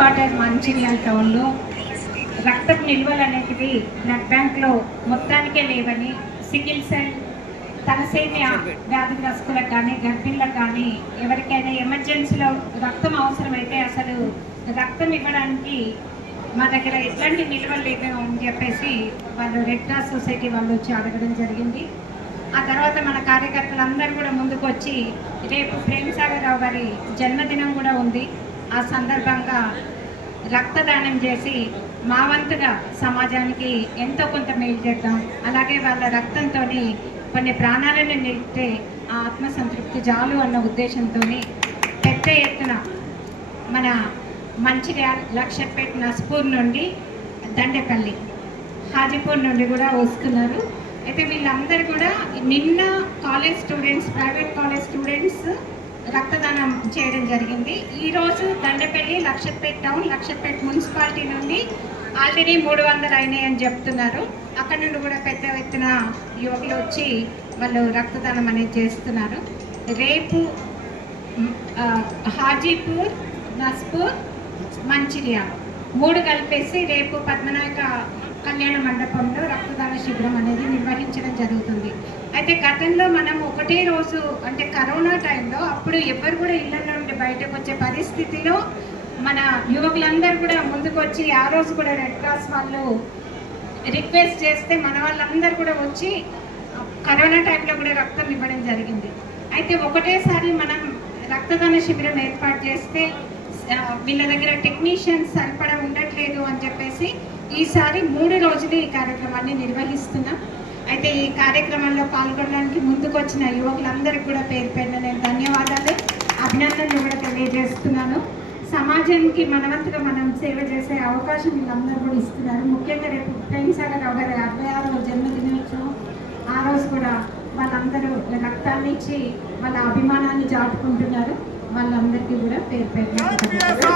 Quarter Mancherial టౌన్లో రక్తపు నిల్వలు అనేటివి బ్లడ్ బ్యాంక్లో మొత్తానికే లేవని సికిల్ సెల్ తలసేమియా వ్యాధిగ్రస్తులకు కానీ గర్భిణులకు కానీ ఎవరికైనా ఎమర్జెన్సీలో రక్తం అవసరమైతే అసలు రక్తం ఇవ్వడానికి మా దగ్గర ఎట్లాంటి నిల్వలు లేవు అని చెప్పేసి వాళ్ళు రెడ్ క్రాస్ సొసైటీ వాళ్ళు వచ్చి అడగడం జరిగింది. ఆ తర్వాత మన కార్యకర్తలందరూ కూడా ముందుకు వచ్చి రేపు ప్రేమసాగరరావు గారి జన్మదినం కూడా ఉంది. ఆ సందర్భంగా రక్తదానం చేసి మా వంతుగా సమాజానికి ఎంతో కొంత మేలు చేద్దాం. అలాగే వాళ్ళ రక్తంతో కొన్ని ప్రాణాలను నిలిపితే ఆ ఆత్మసంతృప్తి చాలు అన్న ఉద్దేశంతో పెద్ద ఎత్తున మన మంచిర్యాల లక్ష్యపేట నస్పూర్ నుండి దండపల్లి హాజీపూర్ నుండి కూడా వస్తున్నారు. అయితే వీళ్ళందరూ కూడా నిన్న college students private college students రక్తదానం చేయడం జరిగింది. ఈరోజు దండపల్లి లక్షపేట టౌన్ లక్షపేట్ మున్సిపాలిటీ నుండి ఆల్రెడీ మూడు వందలు అయినాయి అని చెప్తున్నారు. అక్కడ నుండి కూడా పెద్ద ఎత్తున యువకులు వచ్చి వాళ్ళు రక్తదానం అనేది చేస్తున్నారు. రేపు హాజీపూర్ నస్పూర్ మంచిర్యాల మూడు కలిపేసి రేపు పద్మనాయక కళ్యాణ మండపంలో రక్తదాన శిబిరం అనేది నిర్వహించడం జరుగుతుంది. అయితే గతంలో మనం ఒకటే రోజు అంటే కరోనా టైంలో అప్పుడు ఎవ్వరు కూడా ఇళ్ళ నుండి బయటకు వచ్చే పరిస్థితిలో మన యువకులందరూ కూడా ముందుకు వచ్చి ఆ రోజు కూడా రెడ్ క్రాస్ వాళ్ళు రిక్వెస్ట్ చేస్తే మన వాళ్ళందరూ కూడా వచ్చి కరోనా టైంలో కూడా రక్తం ఇవ్వడం జరిగింది. అయితే ఒకటేసారి మనం రక్తదాన శిబిరం ఏర్పాటు చేస్తే వీళ్ళ దగ్గర టెక్నీషియన్స్ సరిపడా ఉండట్లేదు అని చెప్పేసి ఈసారి మూడు రోజులు ఈ కార్యక్రమాన్ని నిర్వహిస్తున్నాం. అయితే ఈ కార్యక్రమంలో పాల్గొనడానికి ముందుకు వచ్చిన యువకులందరికీ కూడా పేరు పెట్టిన నేను ధన్యవాదాలు. అభినందనలు కూడా తెలియజేస్తున్నాను. సమాజానికి మనవంతుగా మనం సేవ చేసే అవకాశం వీళ్ళందరూ కూడా ఇస్తున్నారు. ముఖ్యంగా రేపు ప్రేమసాగర్ రావు గారి అరవై ఆరవ జన్మదినోత్సవం. ఆ రోజు కూడా వాళ్ళందరూ రక్తాన్ని ఇచ్చి వాళ్ళ అభిమానాన్ని చాటుకుంటున్నారు. వాళ్ళందరికీ కూడా పేరు పెట్టారు